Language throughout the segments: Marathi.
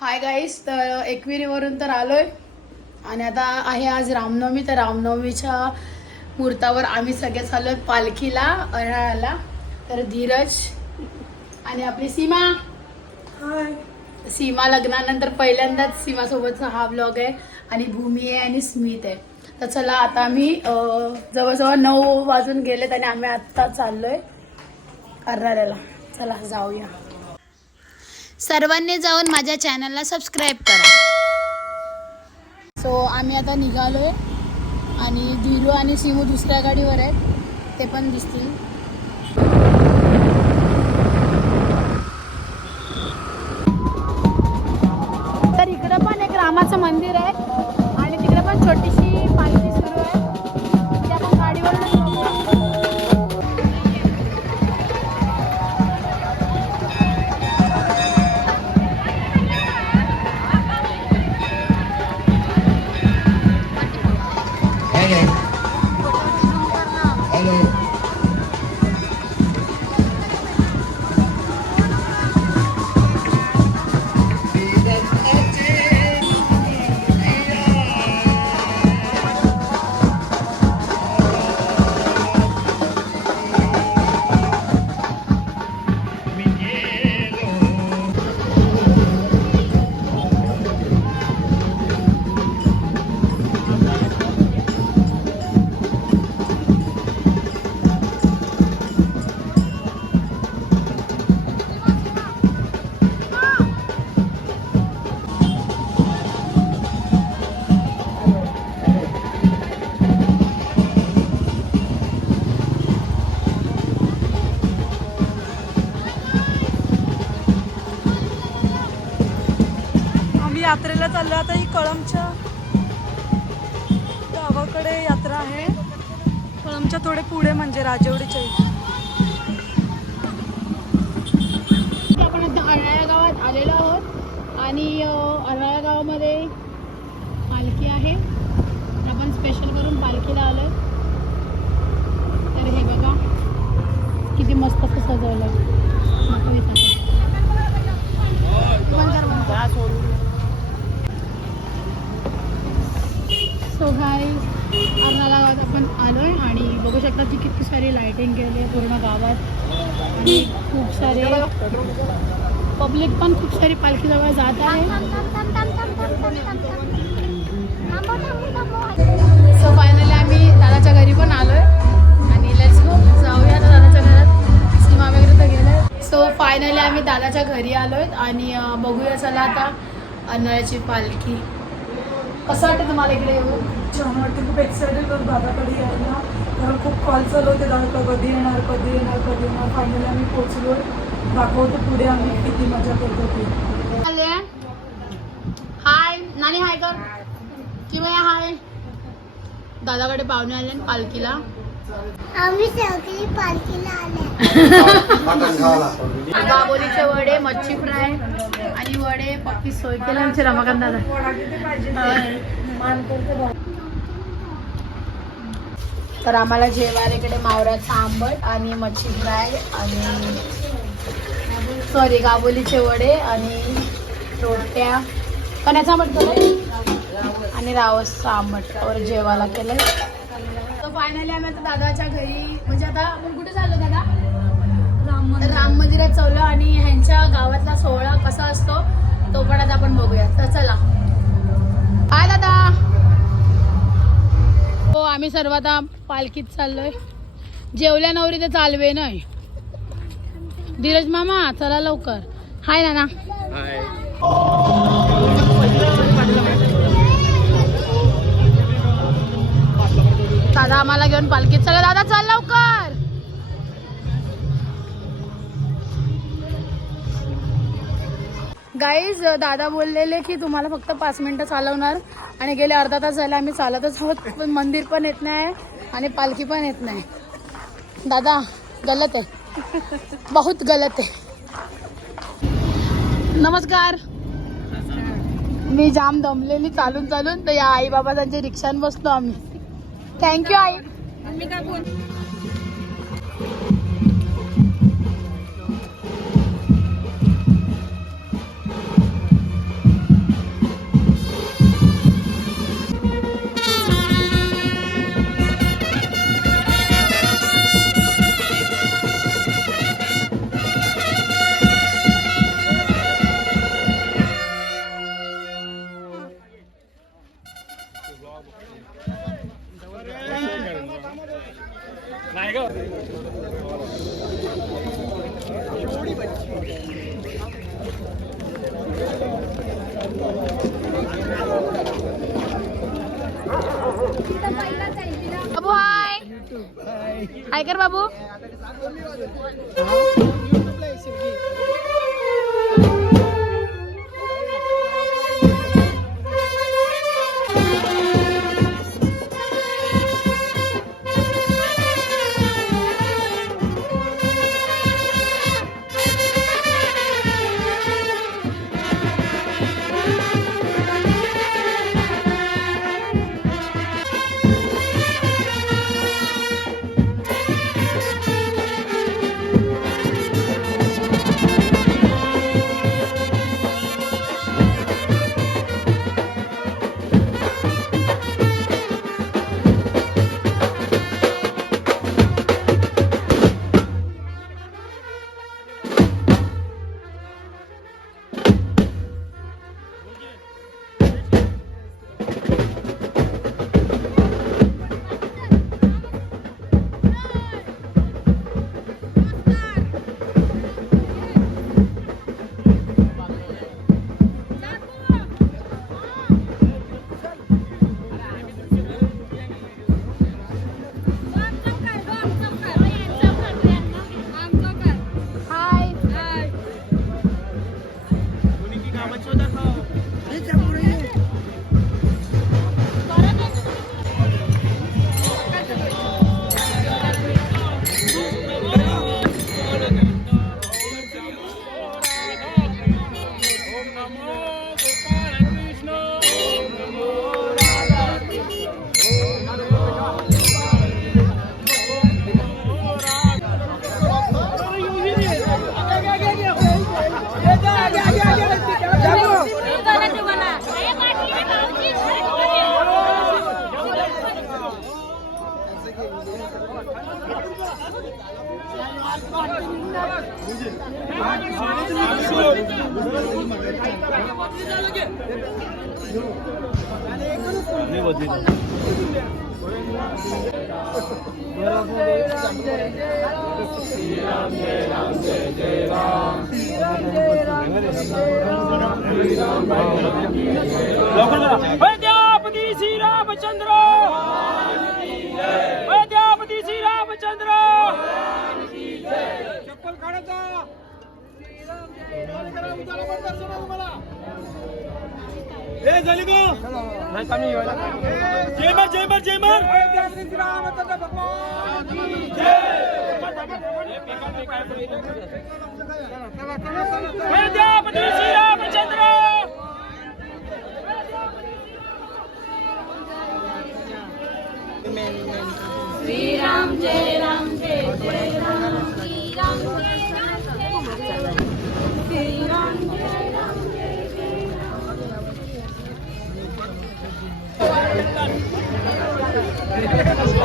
हाय गाईस तर एकविरीवरून तर आलोय. आणि आता आहे आज रामनवमी तर रामनवमीच्या मुहूर्तावर आम्ही सगळे चाललोय पालखीला अरळाला तर धीरज आणि आपली सीमा. सीमा लग्नानंतर पहिल्यांदाच सीमासोबतचा हा ब्लॉग आहे आणि भूमी आहे आणि स्मित आहे. तर चला आता आम्ही जवळजवळ नऊ वाजून गेलेत आणि आम्ही आत्ता चाललोय अर्राऱ्याला चला जाऊया. सर्वांनी जाऊन माझ्या चॅनलला सबस्क्राईब करा. सो आम्ही आता निघालो आहे आणि धीरू आणि सिमू दुसऱ्या गाडीवर आहेत. ते पण दिसतील. तर इकडं पण एक रामाचं मंदिर आहे आणि तिकडे पण छोटीशी कळमच्या गावाकडे यात्रा आहे. कळमच्या थोडे पुढे म्हणजे राजेवडीच्या इथे. आपण आता अरळ्या गावात आलेलो आहोत. आणि अरळ्या गावामध्ये पालखी आहे. आपण स्पेशल करून पालखीला आलो तर हे बघा किती मस्त सजवलं सो हाय अर्नाला गावात आपण आलोय आणि बघू शकता की किती सारी लाइटिंग केली आहे पूर्ण गावात. खूप सारे पब्लिक पण खूप सारी पालखीजवळ जात आहे. सो फायनली आम्ही दादाच्या घरी पण आलोय. आणि लेट्स गो जाऊया आता दादाच्या घरात. सीमा वगैरे तर गेलं सो फायनली आम्ही दादाच्या घरी आलोय. आणि बघूया चला आता अनळ्याची पालखी. कसं वाटतं तुम्हाला इकडे येऊन? छान वाटतं खूप एक्सायटेड दादाकडे यायला. कारण खूप कॉल चालू होते दादा कधी येणार कधी येणार कधी येणार. फायनली आम्ही पोचलो दाखवतो पुढे आम्ही किती मजा करतो ते. हाय. नानी हाय कर. किंवा हाय. दादाकडे पाहुणे आले ना पालखीला. आम्ही सगळी पालखीला दाबोलीचे वडे मच्छी फ्राय आणि वडे पक्की सोय केली आमचे रमाकांत दादा. तर आम्हाला जेवायला इकडे मावऱ्याचा आंबट आणि मच्छी फ्राय आणि सॉरी गाबोलीचे वडे आणि रोट्या. कण्याचा आंबट केलं आणि रावसचा आंबट वर जेवायला केलंय. तर फायनली आम्ही आता दादाच्या घरी म्हणजे आता आपण कुठे चाललो दादा? राम राम मंदिरात चाललो आणि ह्यांच्या गावातला सोहळा कसा असतो तो पण आता आपण बघूया. तर चला. हाय दादा. आम्ही सर्व आता पालखीत चाललोय. जेवल्या नवरी ते चालवे नाही धीरज मामा चला लवकर. हाय नाना. दादा आम्हाला घेऊन पालखीत. चला दादा चाल लवकर. गाईज दादा बोललेले की तुम्हाला फक्त पाच मिनिटं चालवणार आणि गेले अर्धा तास झाला आम्ही चालतच आहोत पण मंदिर पण येत नाही आणि पालखी पण येत नाही. दादा गलत आहे. बहुत गलत आहे. नमस्कार. मी जाम दमलेली चालून चालून तर या आई बाबा त्यांच्या रिक्षान बसतो आम्ही. थँक्यू आई. मी पाठवा बोल बाबू हाय हाय कर बाबू. नहीं बजी अध्यापति श्री रामचंद्र अध्यापति श्री रामचंद्र चप्पल काढायचा ए जलिगो नाही कमी होईल जय मार जय मार जय मार श्री राम तथा भगवान जय प्रजापती श्री रामचंद्र श्री राम जय राम जय जय राम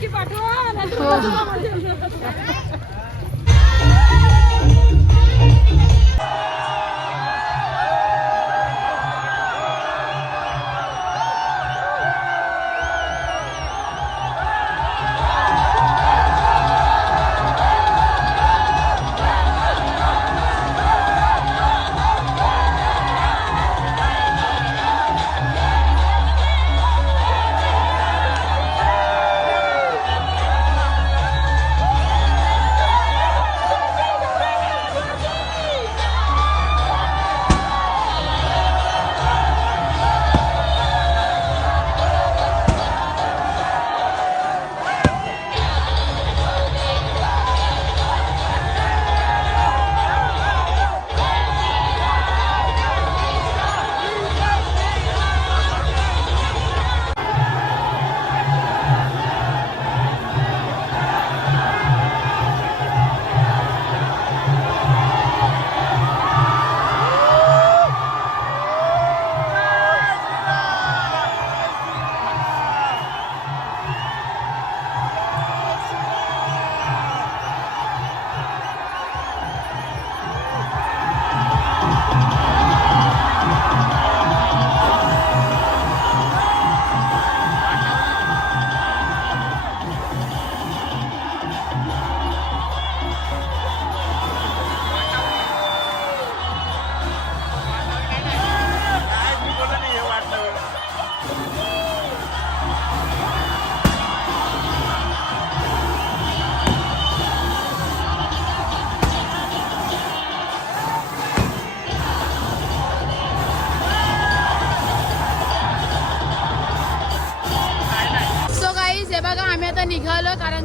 तर हो.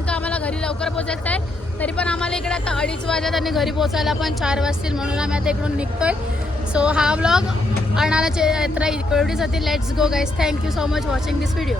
निघालो आम्हाला घरी लवकर पोहोचायचं आहे. तरी पण आम्हाला इकडे आता अडीच वाजत आणि घरी पोहोचायला पण चार वाजतील म्हणून आम्ही आता इकडून निघतोय. सो हा ब्लॉग अर्णाला यात्रा एवढीच होती. Let's go guys thank you so much watching this video